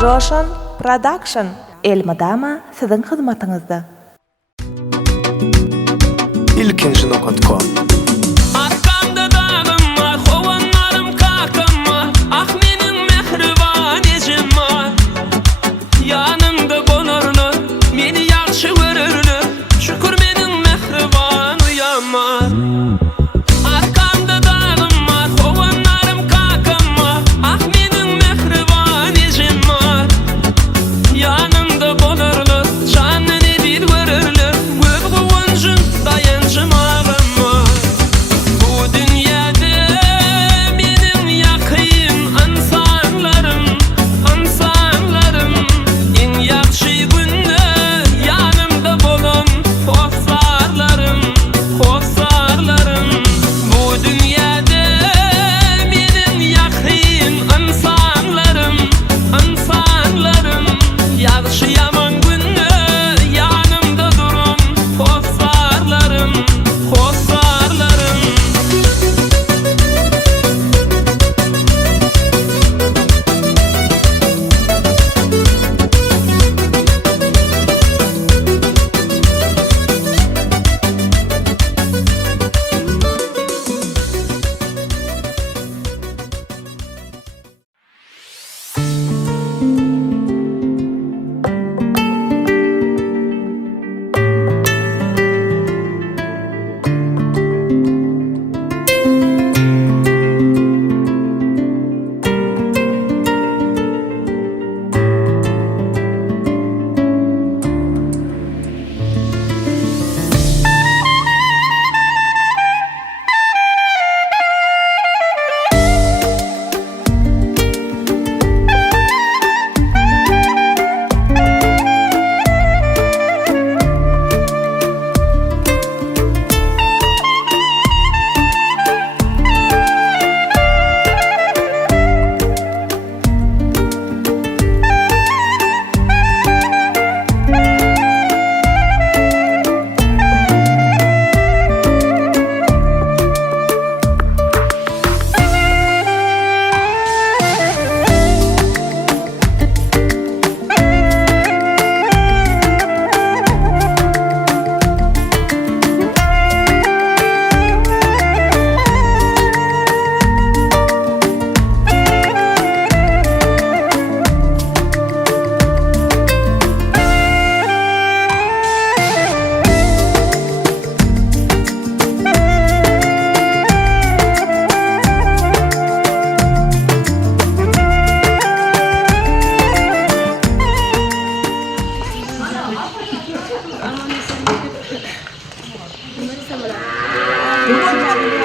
Joshan Production Elmadama sizin hizmetinizde. ilkinci.com Arkamda dağım var, hovanlarım kakım var. Ah menin mehriban ecim var. Yanımda konurlar, meni yaxşı görürler. Şükür menin mehriban uyam var. Arkamda dağım var, hovanlarım kakım var. Ah menin mehriban ecim var. Yanımda konurlar, canını bir görürler. Göp kıvancın dayancım ağım var. Bu dünyada benim yakın insanlarım, en yaxşı günde yanımda bolan dostlarlarım. Bu dünyada benim yakın insanlarım, yaxşı yaman günde yanımda durun dostlarlarım.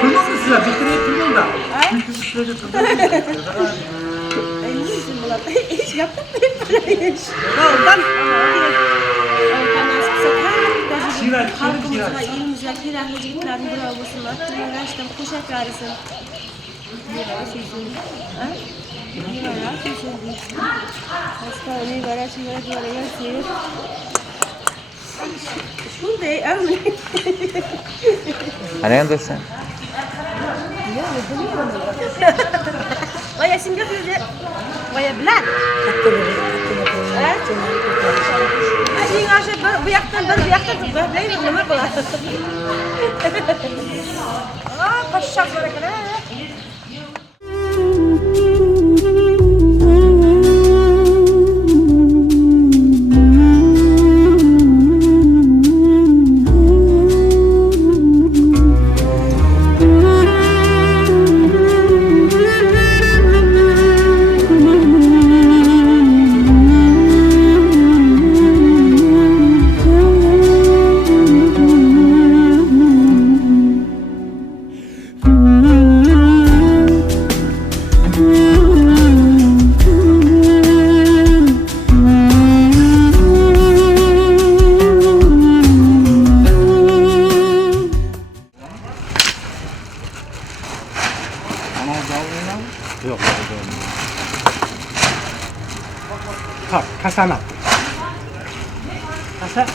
Turnuva mı sıra? Bitireyim turnuva da. Ich hab das nicht vielleicht. Oh, dann. Halkımızla, ilimizle, kerahlıcı gitlerden bravosun var. Uğraştım, kuşak arasın. Yıra sözün. Yıra sözün. Hasta onu var, şimdi var ya seyir. Şurada ağır. Nerede sen? Ya, bilmiyorum. Vaya Singapur'da. Vaya Blan. Aşık aşık bir yaktan bir yaktan böyle ne yapalım? Paşa böyle. Yok. Kasana. Kasa.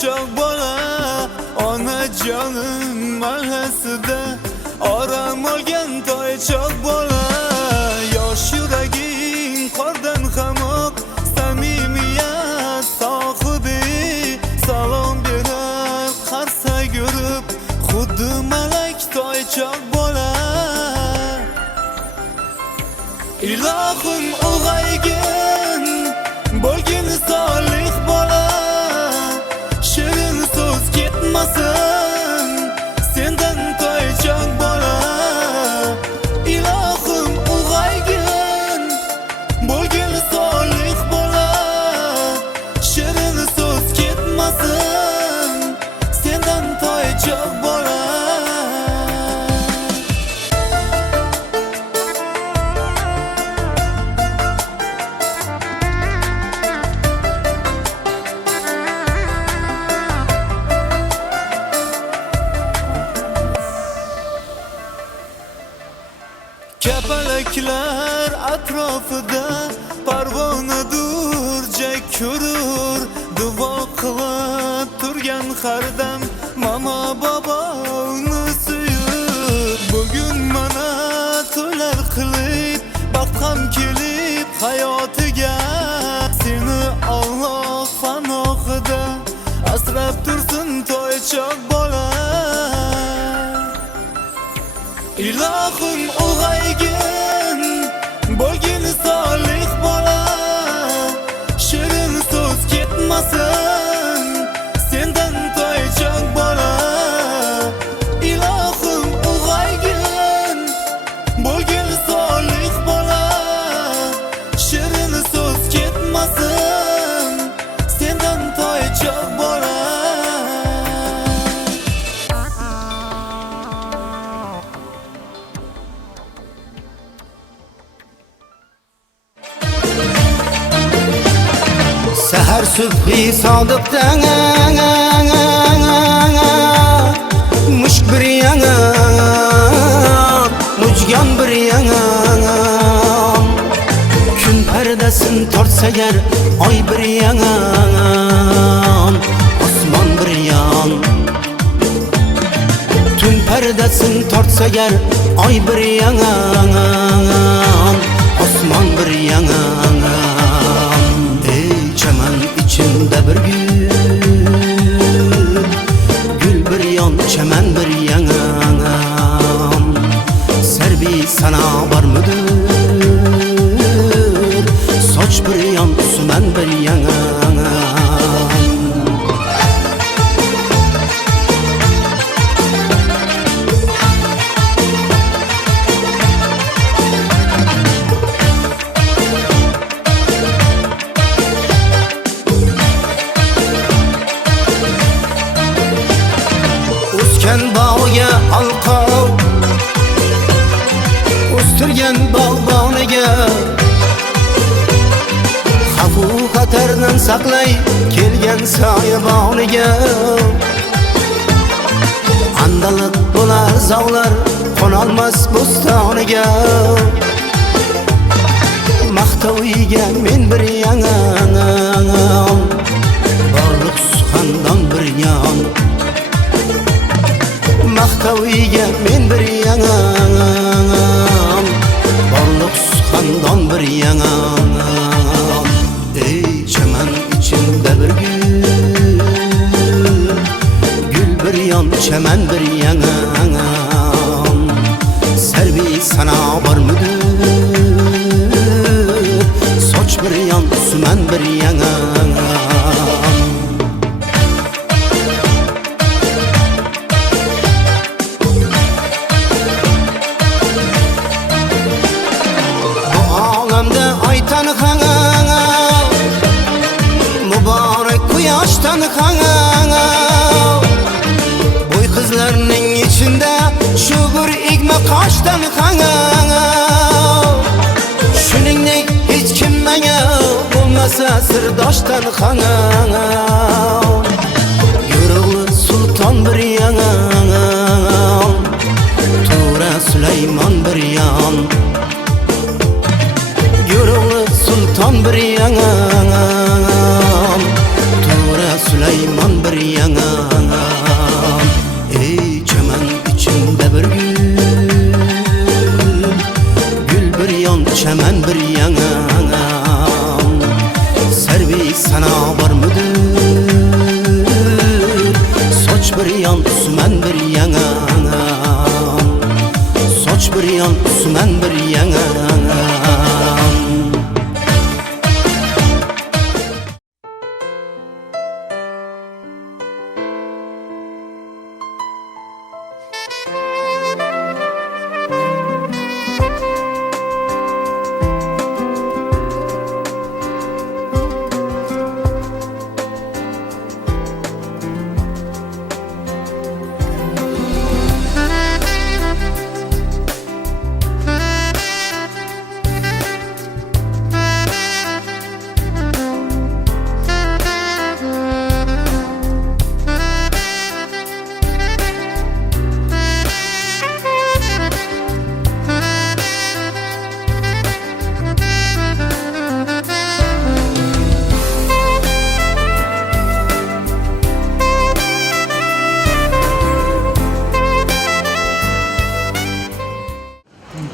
toychoq bola onajonim mahasida orom olgan toychoq bola yosh yuraging qordan hamoq samimiyat sohibi salom berar qarsak yurib xuddi malak toychoq bola ilohim o'g'aygin bo'lgin solih bola shirin so'z ketmasin sendan toychoq bola ilohim o'g'aygin bo'lgin solih bola shirin so'z ketmasin sendan toychoq bola Kapalaklar atrofida parvonadur jak ko'rur duo qilib turgan har dam mama boboni suyib bugun mana to'ylar qilib baxt ham kelib hayotiga seni Alloh panohida asrab tursin toychoq bola ilohim o'g'aygin bo'lgin solih bola shirin so'z ketmasin sendan toychoq bola ilohim o'g'aygin bo'lgin solih bola shirin so'z ketmasin sendan toychoq bola Sahar subhi sodiqdan mushk bir yana mujgan bir yana kun pardasin tortsa gar oy bir yana osmon bir yon tun pardasin tortsa gar oy bir yana osmon bir yana chaman içinde bir gül bir yan çemen bir yana serbi sana var mıdır saç bir yan sümen bir yana O'sgan bog'ga alqov o'stirgan bog'boniga xavfu xatardan saqlay kelgan soyaboniga andaliq bo'lar zog'lar qonolmas bo'stoniga maqtoviga men bir yana borliq suxandon bir yon maqtoviga men bir yana borliq suxandon bir yana ey chaman ichimda bir gul bir yon chaman bir yana sarvi sana bormidir soch bir yon suman bir yana Mübarek quyoshdan qana Boy qizlarning içinde shu bir igna qoshdan qana Shuningdek hech kim menga bo'lmasa sirdoshdan qana Yo'rug'li sulton bir yana To'ra Sulaymon bir yon Yo'rug'li sulton bir yana To'ra Sulaymon bir sana var mıdır? Soç bir yan sümen bir yana, soç bir yan sümen bir yana.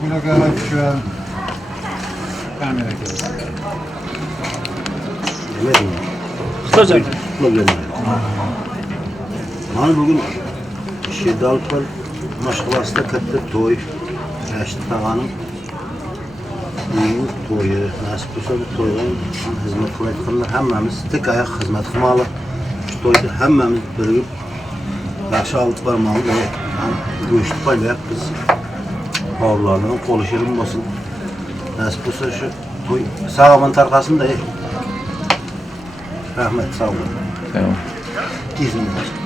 Buna kadar şu an kamera Kısaca. Mana bugün Şedalpal Maşqalasida katta to'y, Rashid tog'aning to'yi nasib bo'lsa bu to'yga xizmat qilayotganlar hammamiz tek oyoq xizmat qilmoqli. Shu to'yda hammamiz birgib yaxshi olib bormoqli. Go'sht qo'yapmiz. Oğullarının qo'li shirin bo'lsin. Nasib bo'lsa shu to'y sog'lom tarqasin da. Rahmat, sağ olun. Tamam. İzninizle.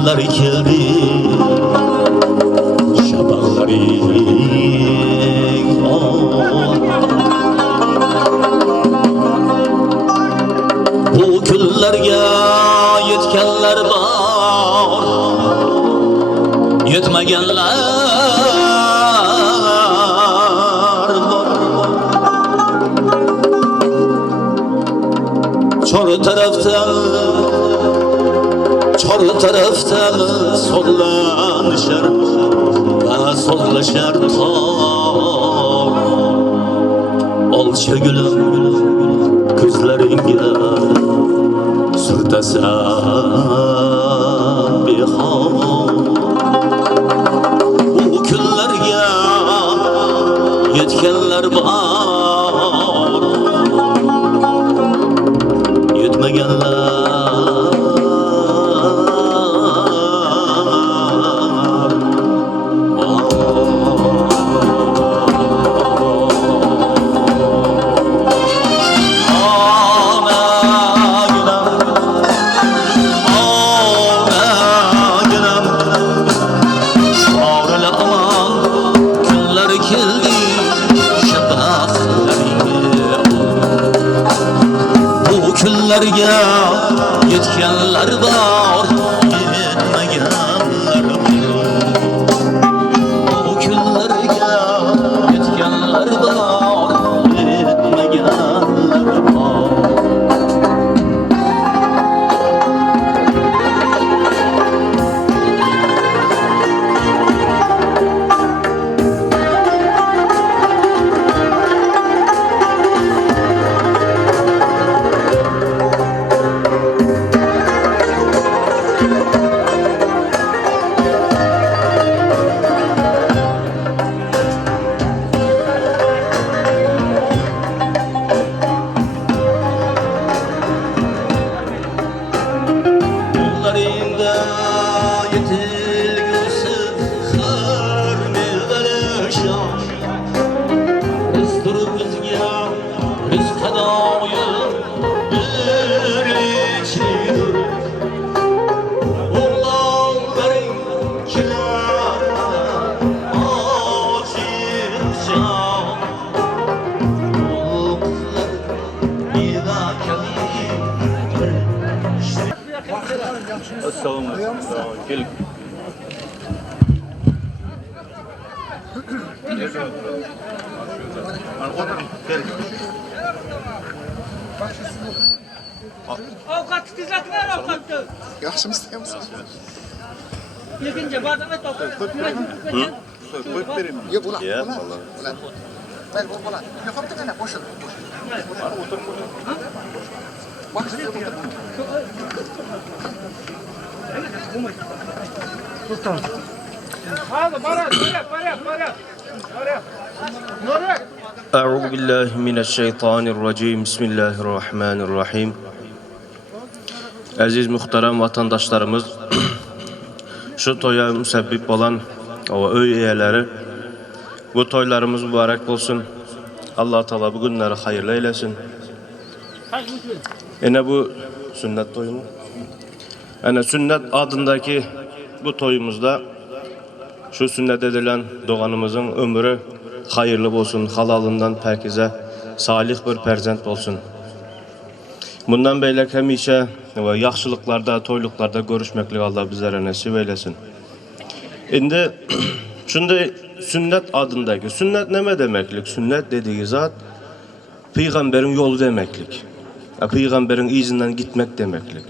günler keldi şabaqlaring bu kunlarga yetganlar bor yetmaganlar Çor taraftan sollanışar Bana sollaşar tor Olça gülüm Kızlarınga Sürtesem bir hal Bu günlerge Yetkenler var Yetmegenler yetkenler var, yetmegenler var. O günlerge yetkenler var, yetmegenler var. Avukat tizatlar avukattı. Yaxşımı istəyəmsən? Yekince bardağına toplayın. Qoyub verim. Yox, ulan. Bəli, ulan. Yox, hamda qana boşun. Otur. Bax, sizə otur. Tutam. Hadi, para. أعوذ بالله من الشيطان الرجيم بسم الله الرحمن الرحيم Aziz muhterem vatandaşlarımız şu toya müsebbip olan o öy üyeleri bu toylarımız mübarek olsun. Allah Teala bu günleri hayırlı eylesin. Yine bu sünnet toyu mu? Yani sünnet adındaki bu toyumuzda şu sünnet edilen doğanımızın ömrü hayırlı olsun, halalından perkize salih bir perzent olsun. Bundan beylek hemişe ve yaxşılıklarda, toyluklarda görüşmekle Allah bizlere nasip eylesin. Şimdi sünnet adındaki, sünnet ne demeklik? Sünnet dediği zat, peygamberin yolu demeklik. Peygamberin izinden gitmek demeklik.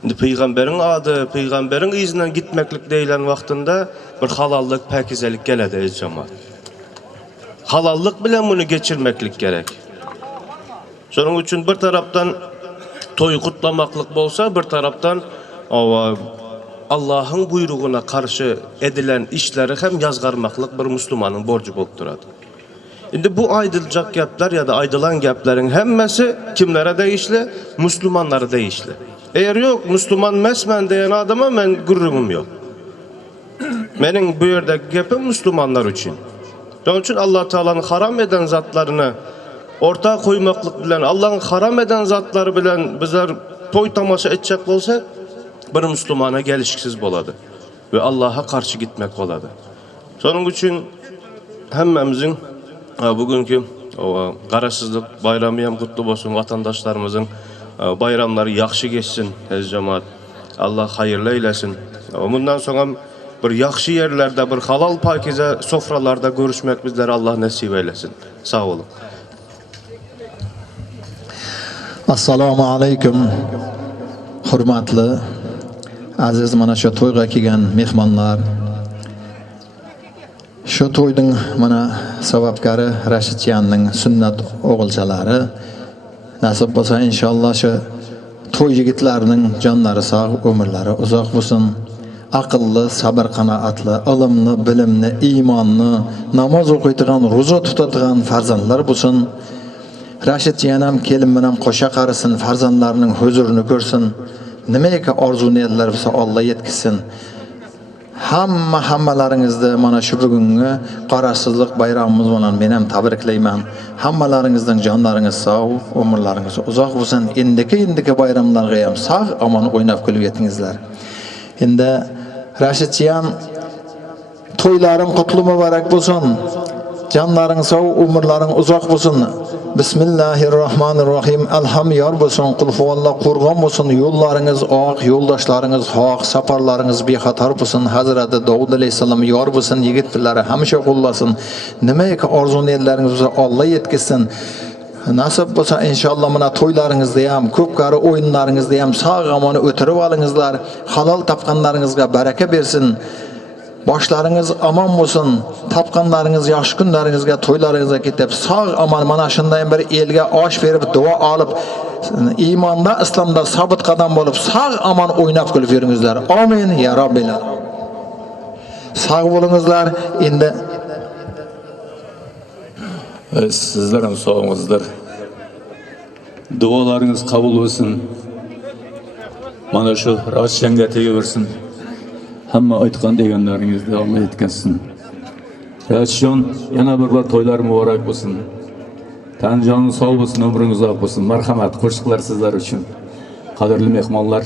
Şimdi peygamberin adı, peygamberin izinden gitmeklik deyilen vaktinde bir halallık, perkizelik geledi cemaat. Halallık bile bunu geçirmeklik gerek. Sonun için bir taraftan toy kutlamaklık bolsa, bir taraftan Allah'ın buyruğuna karşı edilen işleri hem yazgarmaklık bir Müslümanın borcu bolup duradi. Şimdi bu aydılacak gaplar ya da aydılan gapların hemmesi kimlere değişli? Müslümanlara değişli. Eğer yok Müslüman mesmen diyen adama ben gururumum yok. Benim bu yerdeki gapim Müslümanlar için. Onun için Allah Teala'nın haram eden zatlarını ortaya koymaklık bilen, Allah'ın haram eden zatları bilen bizler toy tamaşa edecek olsak, bir Müslümana gelişksiz boladı ve Allah'a karşı gitmek boladı. Sonun için hemmemizin bugünkü qarasızlık bayramı hem kutlu olsun, vatandaşlarımızın bayramları yaxşı geçsin ez cemaat. Allah hayırlı eylesin. Bundan sonra bir yaxşı yerlerde, bir halal pakize sofralarda görüşmek bizlere Allah nasip eylesin. Sağ olun. Assalomu alaykum. Hurmatli aziz mana shu to'yga kelgan mehmonlar. Shu to'yning mana sababkari Rashidjanning sunnat o'g'ilchalari. Nasib bo'lsa inshaalloh shu to'y yigitlarining jonlari sog', umrlari uzoq bo'lsin. Aqlli, sabr qanoatli, ilmli, bilimli, iymonli, namoz o'qiydigan, ro'za tutadigan farzandlar bo'lsin. Rashidjan ham kelin bilan qo'sha qarisin, farzandlarining huzurini ko'rsin. Nimaiki orzu-niyatlar bo'lsa Alloh yetkazsin. Hammalaringizni mana shu bugungi qarasizlik bayramimiz bilan men ham tabriklayman. Hammalaringizning jonlaringiz sog', umrlaringiz uzoq bo'lsin. Indiki bayramlarga ham sog', omon o'ynab kulib yetingizlar. Endi Rashidjan to'ylaring qutlu muborak bo'lsin. Jonlaring sog', umrlaring uzoq bo'lsin. Bismillahirrahmanirrahim. Alham yor bo'lsin, qul huvalloh qo'rg'on bo'lsin, yo'llaringiz oq, yo'ldoshlaringiz haq, safarlaringiz bexatar bo'lsin. Hazrati Davud alayhisalom yor bo'lsin, yigitlarni hamisha qo'llasin. Nimaiki orzu-niyatlaringiz bo'lsa Alloh yetkazsin. Nasib bo'lsa inshaalloh mana to'ylaringizda ham, ko'pkari o'yinlaringizda ham sog'-omon o'tirib olingizlar. Halol topganlaringizga baraka bersin. Boshlaringiz omon bo'lsin. Topganlaringiz yaxshi kunlaringizga, to'ylaringizga ketib, sog'-omon mana shunday bir elga osh berib, duo olib, iymonda, islomda sabit qadam bo'lib, sog'-omon o'ynab kulib yuringizlar. Amin ya Robbil alamin. Sog' bo'lingizlar. Endi sizlar ham sog'ingizlar. Duolaringiz qabul bo'lsin. Mana shu Rashidjanga tegaversin. Hamma aytgan deganlaringizni Alloh yetkazsin. Rashidjon yana bir bor to'ylar muborak bo'lsin. Tanjoningiz sog' bo'lsin, umringiz uzoq bo'lsin. Marhamat, qo'shiqlar sizlar uchun. Qadrli mehmonlar.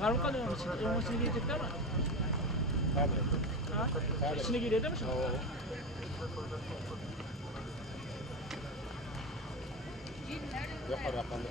Karbuka ne olmuş? Olmasını girecekler mi? Tabii. İçine giriyor değil mi şimdi? Yok rakamlı.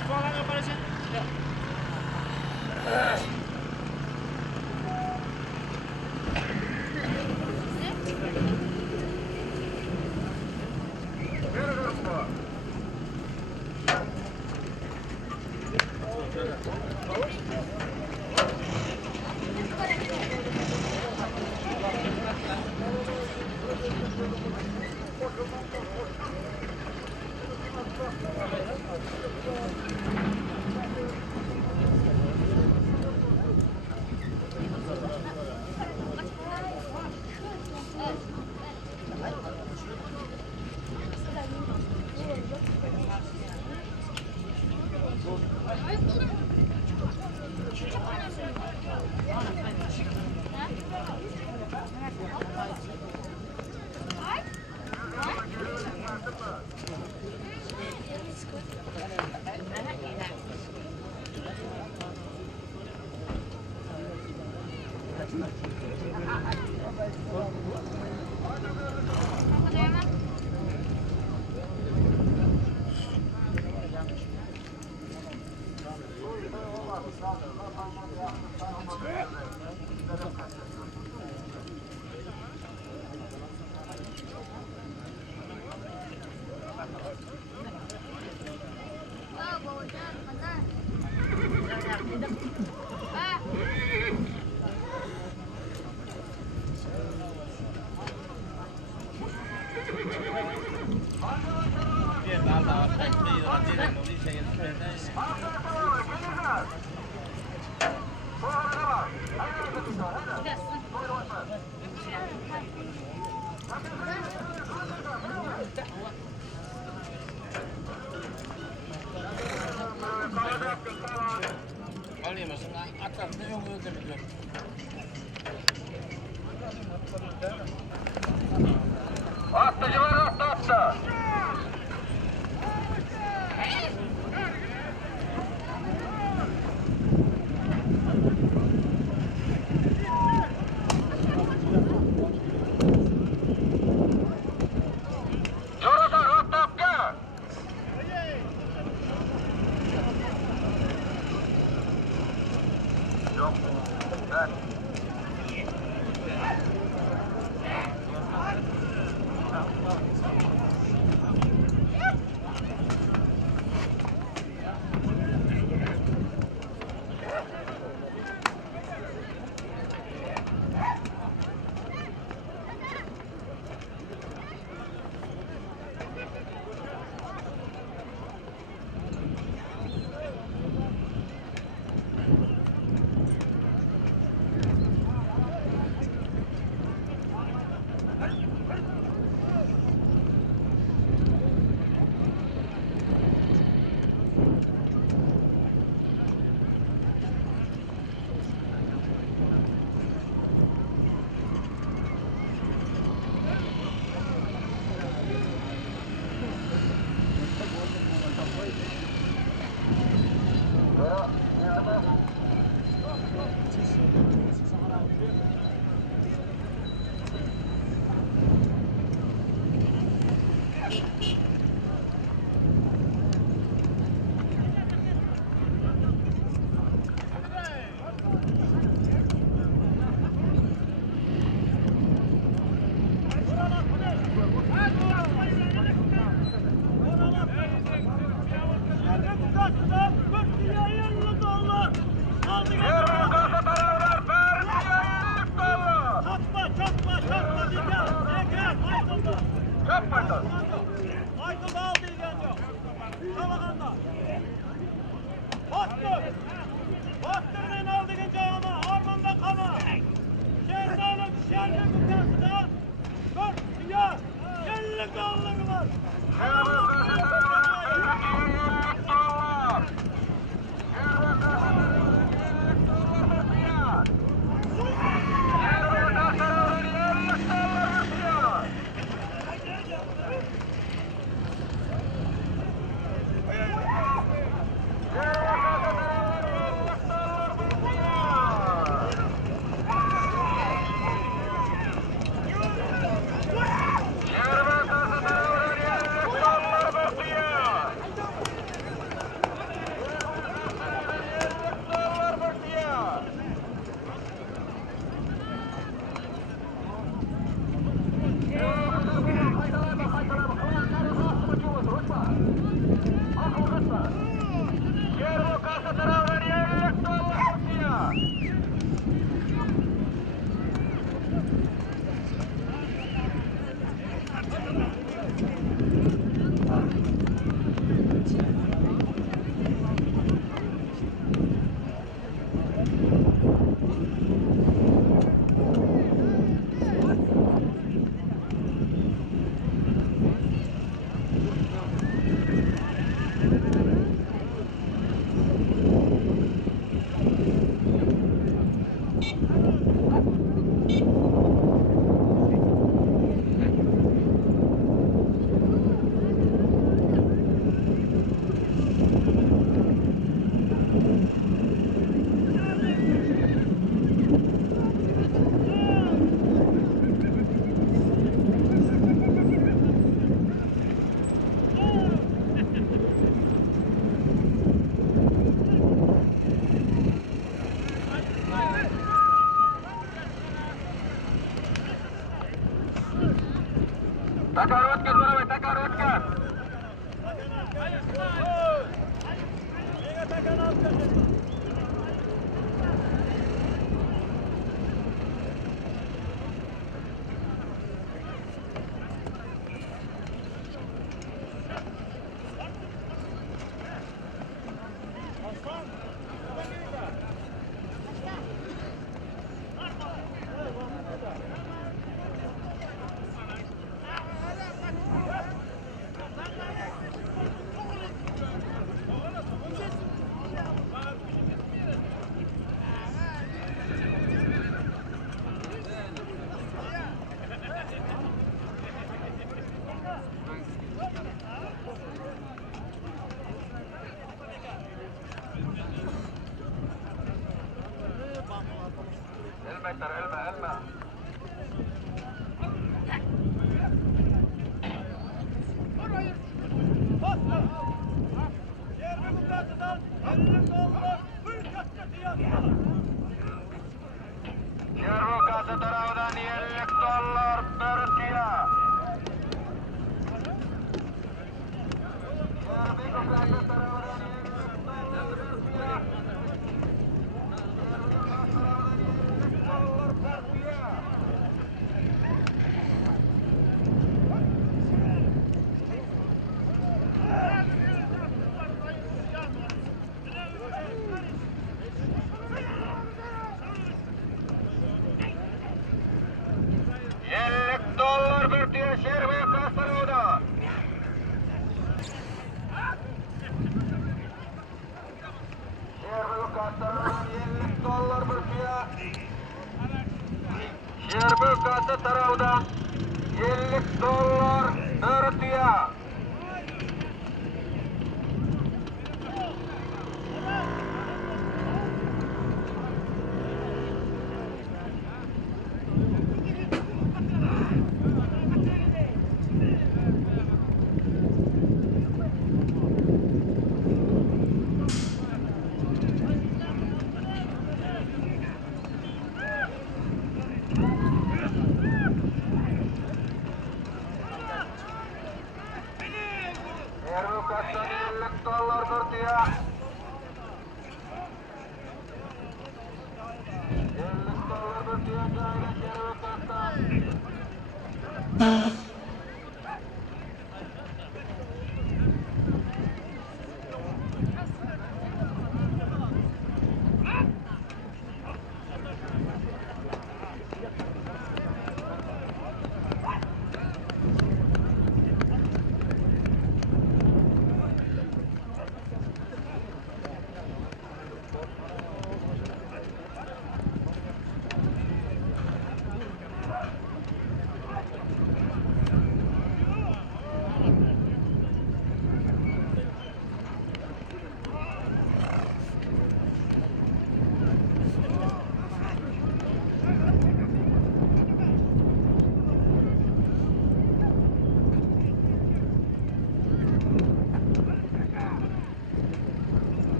Çıkma lan yaparsın.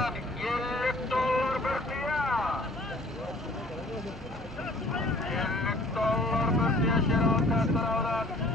tarafdan $50 bir tiya. $50 bir tiya Şeral Kast tarafdan.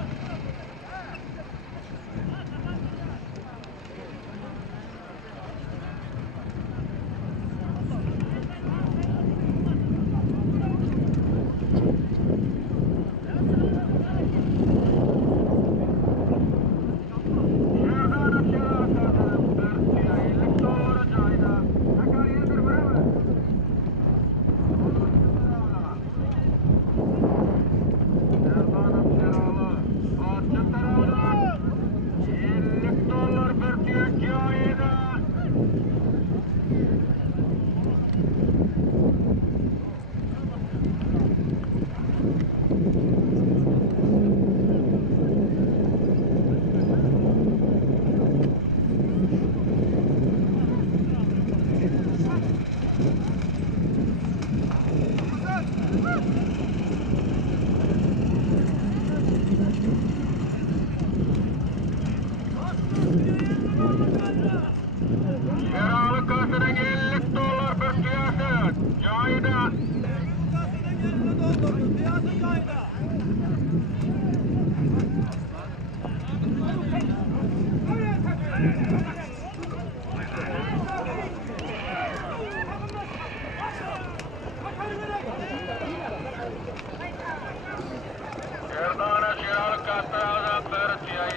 Şeralı kasının $50 bir tiyası. Cayda. Şerdana Şeralı kasının bir tiya $50.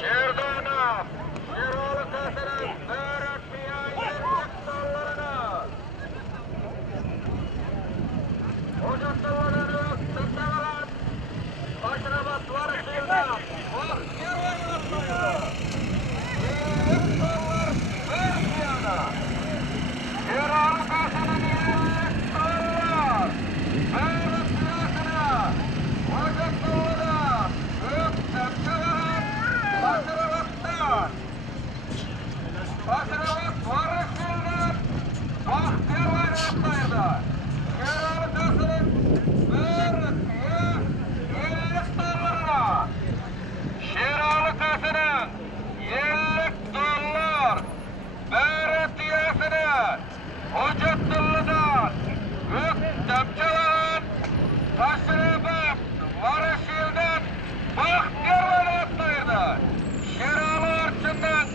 Şerdana Şeralı kasının bir tiya $50'ına. Ocaklarını tutamaz. Başına basları şurada. Oh, yarın atmayın. $50 bir tiyana. Şeralı kasının $50. Bir tiyasına. Ocaklarına. Öptemçalar. Başına baslar. Başına basları şurada. Oh, yarın atmayın. Şeralı kasının $50. Şeralı kasının $50. Bir tiyasını Ocaklı'dan Öktemçalan taşırıp varış yıldan Bahtiyarlar atlaydı. Şeralı arçından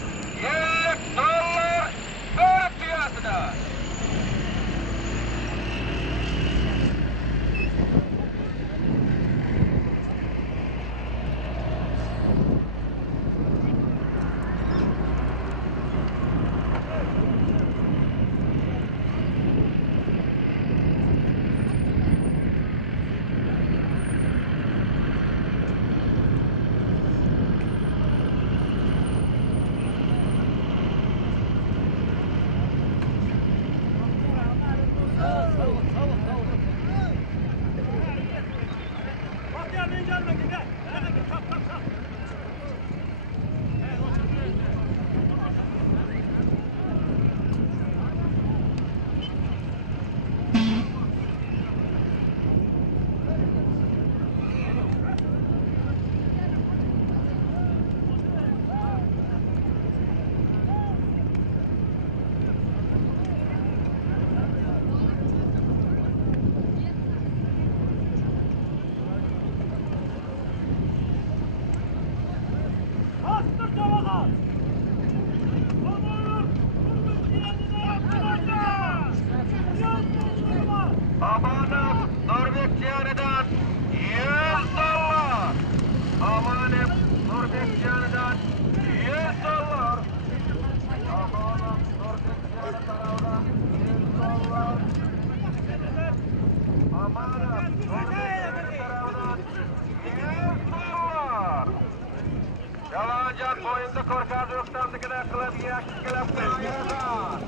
$50 bir tiyasını. Amanım Norveçyanı'dan $100. Amanım Norveçyanı'dan $100. Amanım Norveçyanı tarafından $100. Amanım Norveçyanı tarafından $100. Yalancan boyunda korkaz yoktandıkına kılıp yaşıkılıp kılıyorlar.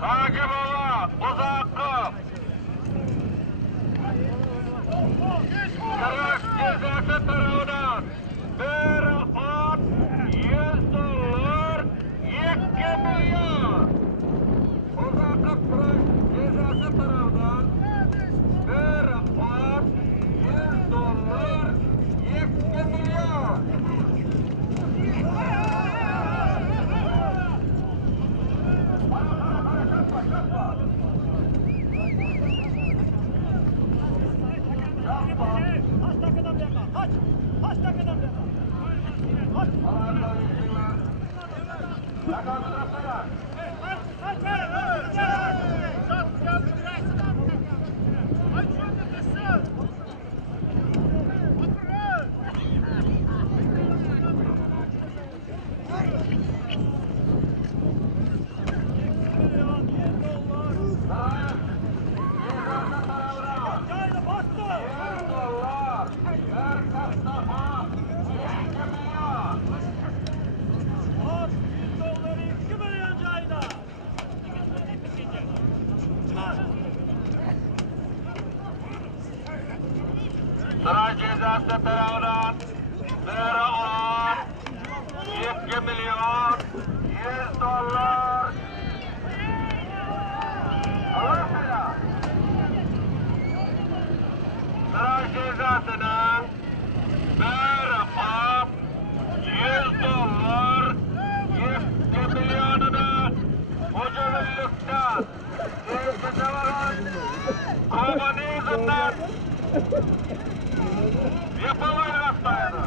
Hakiboğlu, Uzaklı. Kırık cezası tarafından bir at $100, 2 milyon. Uzaklı kırık cezası tarafından bir at $100, 2 milyon. Sıra cezası tarafından bir at 2 milyon $100. Sıra cezasının bir at $100, 2 milyonunu ucuzluktan tezgide varan komünizmden yapamayacaklardı.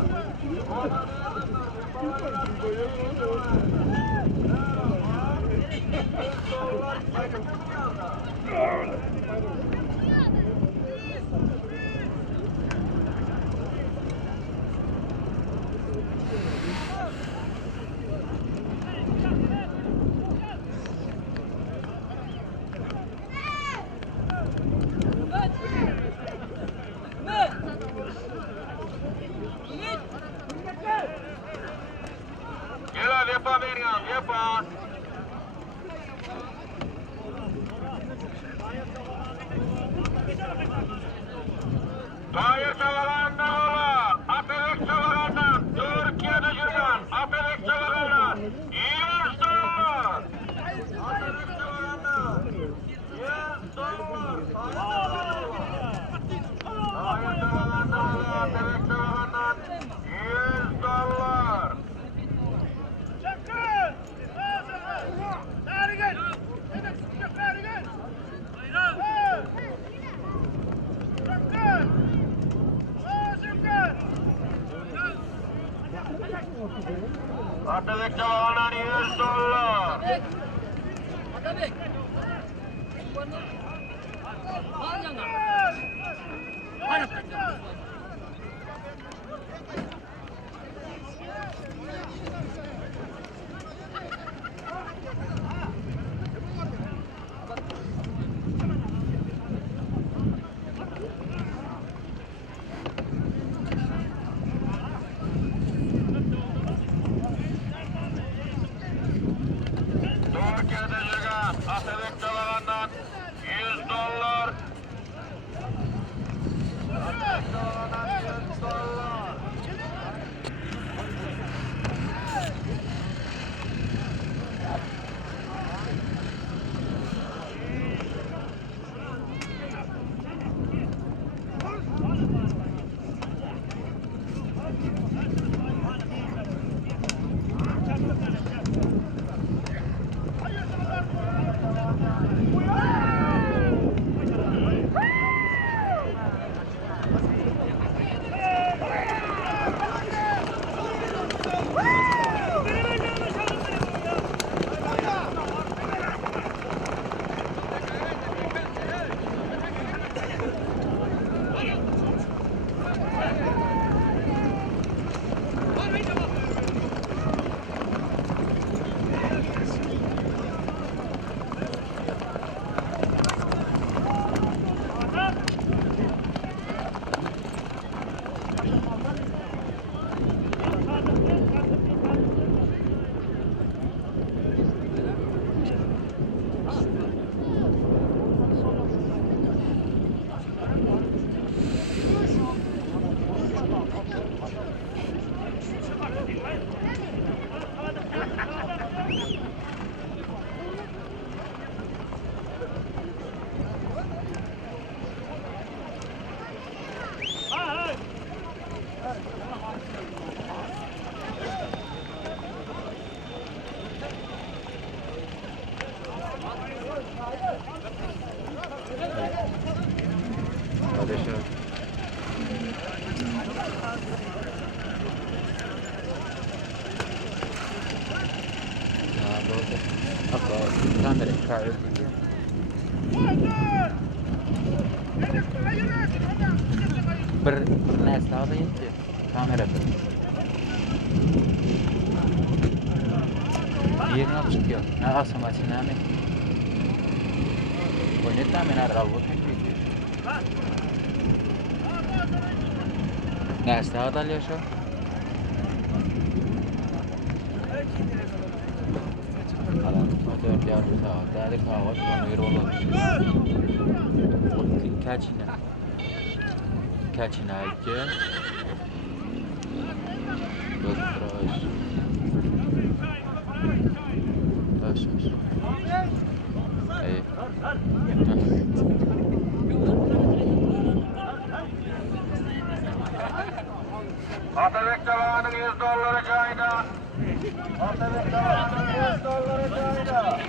Gel abi yapamıyorum, yapar. Tahir Çavalan'dan oğlu, Apelik Çavalan'dan, Türkiye'de жүрген Apelik Çavalan'dan $100. Apelik Çavalan'dan $100. Tahir Çavalan'dan oğlu, Apelik Çavalan'dan $100. Atabek Çavalan'dan $100. Atabek. Türkiye'de жүрген Atabek Çavalan'dan $100. Atabek Çavalan'dan Bir narsa alayım-chi, kamerada. Yerini olib chiqib kel. Ha, avtomashinami? Oynatma, men arab o'tmayman. Narsa adal yaşa. Alan 4 yarım saat, daha saat bana göre olur. Kaçına iki. Doktoraş. Taşmış. İyi. Atabek Çalağan'ın $100 cayda. Atabek Çalağan'ın $100 cayda.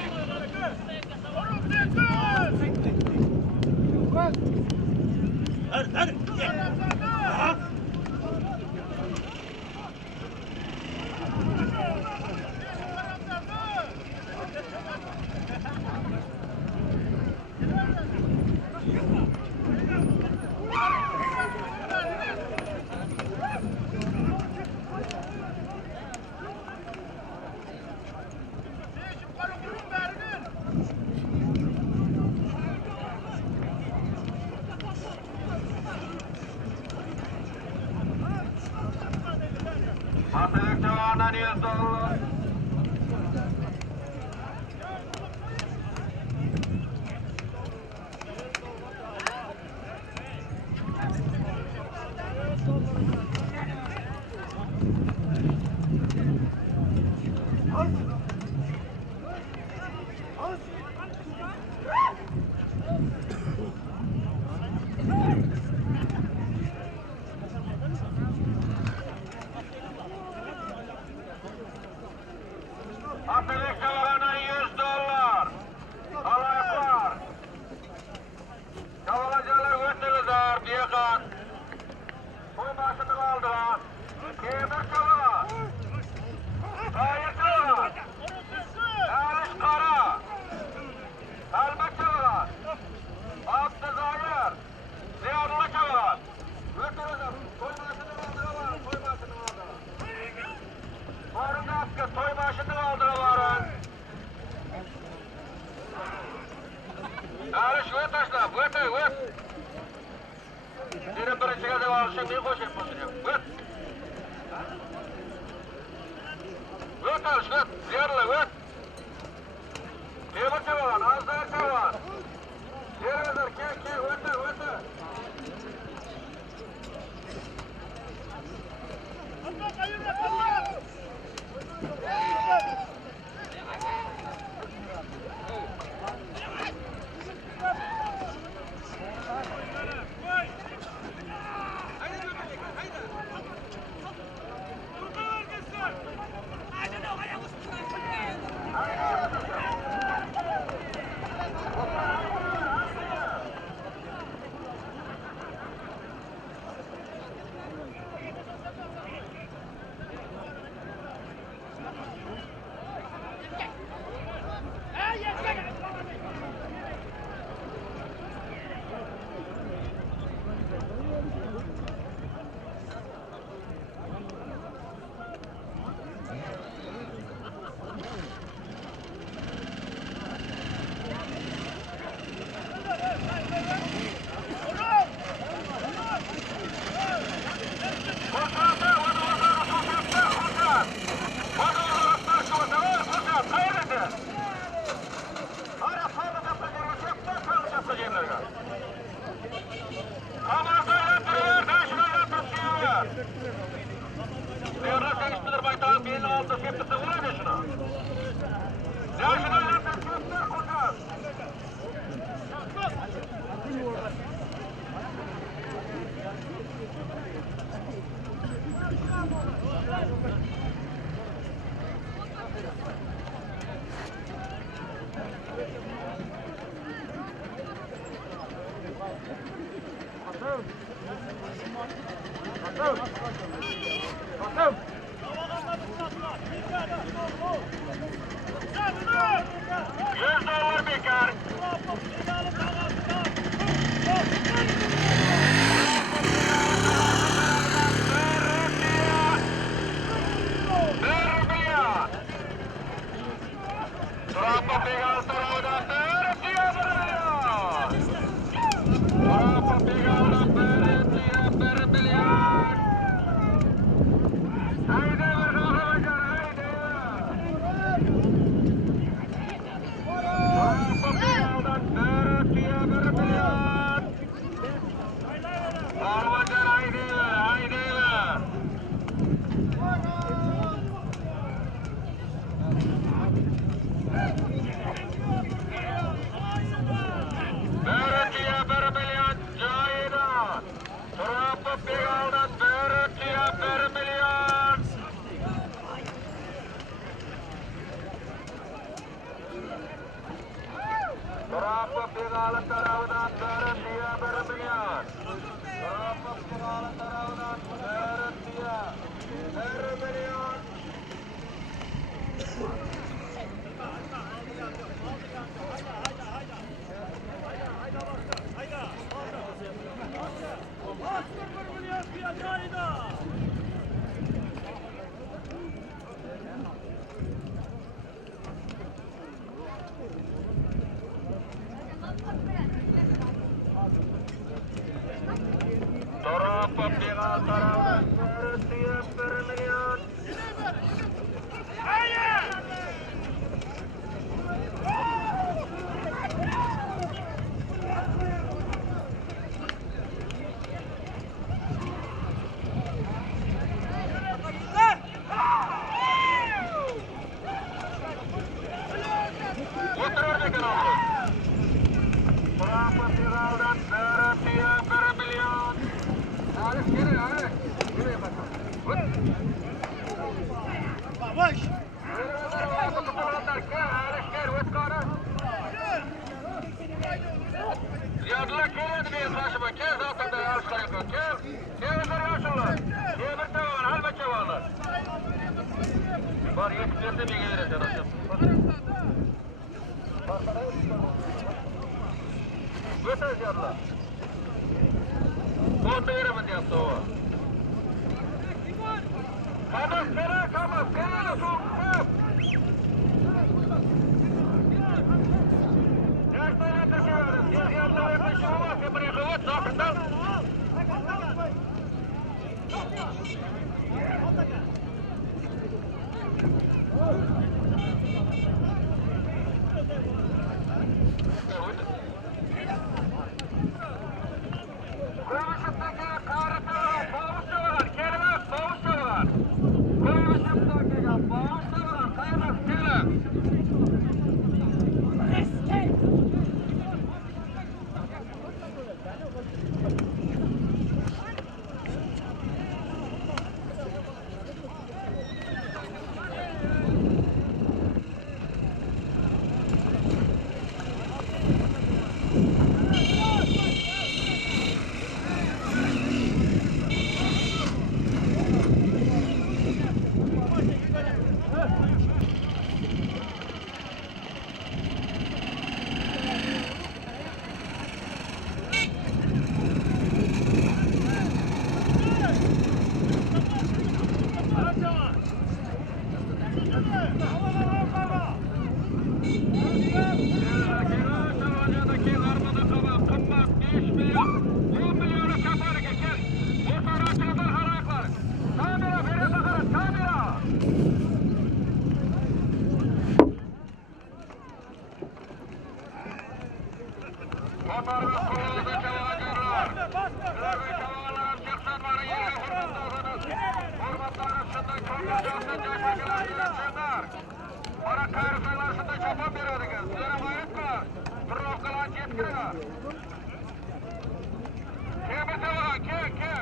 Atabek Çalağan'dan $100. Atabek Çalağan'dan $100. Alayıklar. Çalacaklar götürürler diye kan. Koy başını kaldılar. Kemir Çalağan. Hayır Çalağan. Eriş Kara. Elbek Çalağan. Abdü Zahir. Ziyadullah Çalağan. Götürürler. Koy başını kaldırırlar. Koy başını kaldırırlar. Varın askı toy başını kaldırırlar. Eriş göt taşla. Göt. Senin birinci kez alışın neyi koşayım basacağım. Göt. Göt alış göt. Ziyarlı göt. Kemir Çalağan. Azlar Çalağan. Ziyarlılar. Göt. Torapı Pigalı tarafından görüntüye 1 milyon. Torapı Pigalı tarafından görüntüye 1 milyon. Torapı Pigalı tarafından görüntüye 1 milyon. Torapı Pigalı'dan görüntüye 1 milyon. Arif geri, Arif. Geriye bakalım. Babaş. Ziyadullah keledi benim karşıma. Kel zatında yarış karıkı. Kel. Kel yukarı yaşırlar. Kel bir tevalar, halbe çevalar. Var yetiştirdi bir gelir eder hocam. Götür Ziyadullah. Orta yeremin yaptı o. Kamas, kere, kamas, kere, soğuk, soğuk. Yaştan yaklaşıyorum. Yaştan yaklaşıyorum. Kıbrı kıvıt, sakından. Kuyumuşumdaki kahretler, bağımızda var. Kelime, bağımızda var. Kuyumuşumdaki bağımızda var. Kaymak, kelime. Bana karşılar şunda çapan veriyordu. Sizlere mayıt var. Provkalan yetkiriyor. Kemete var, ke.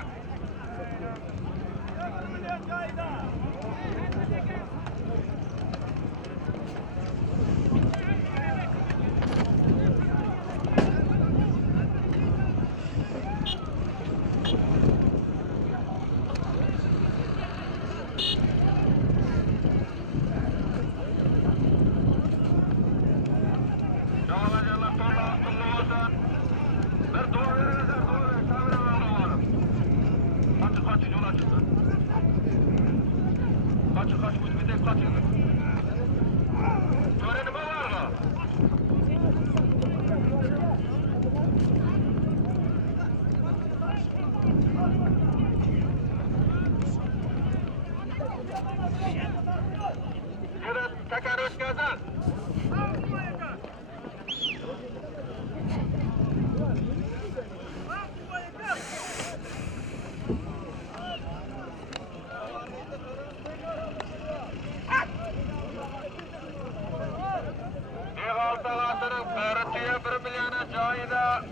Tekrar hoş geldin. Yığaltağatırın görüntüye 1 milyona cayda.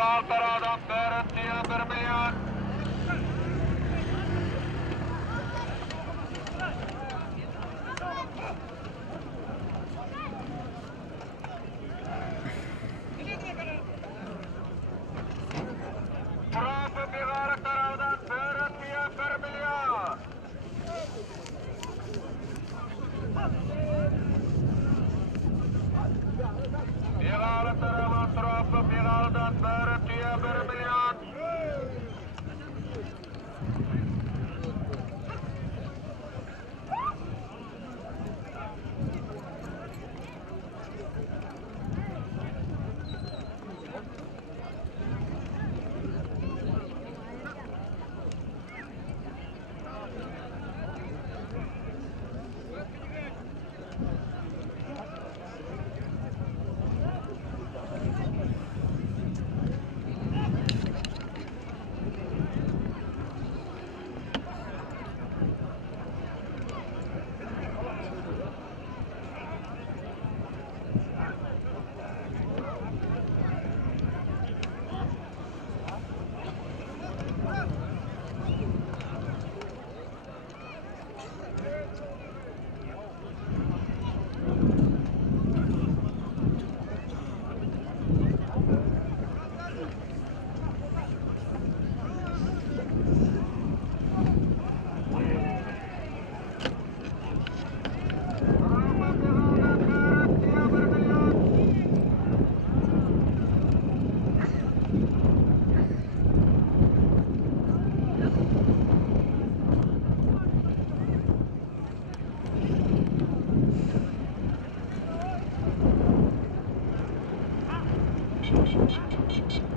Bigal tarafdan Beretti'ye 1 milyon. Trafı Bigal tarafdan Beretti'ye 1 milyon. Bigal tarafdan Trafı Bigal'dan Beretti'ye 1 milyon. $100.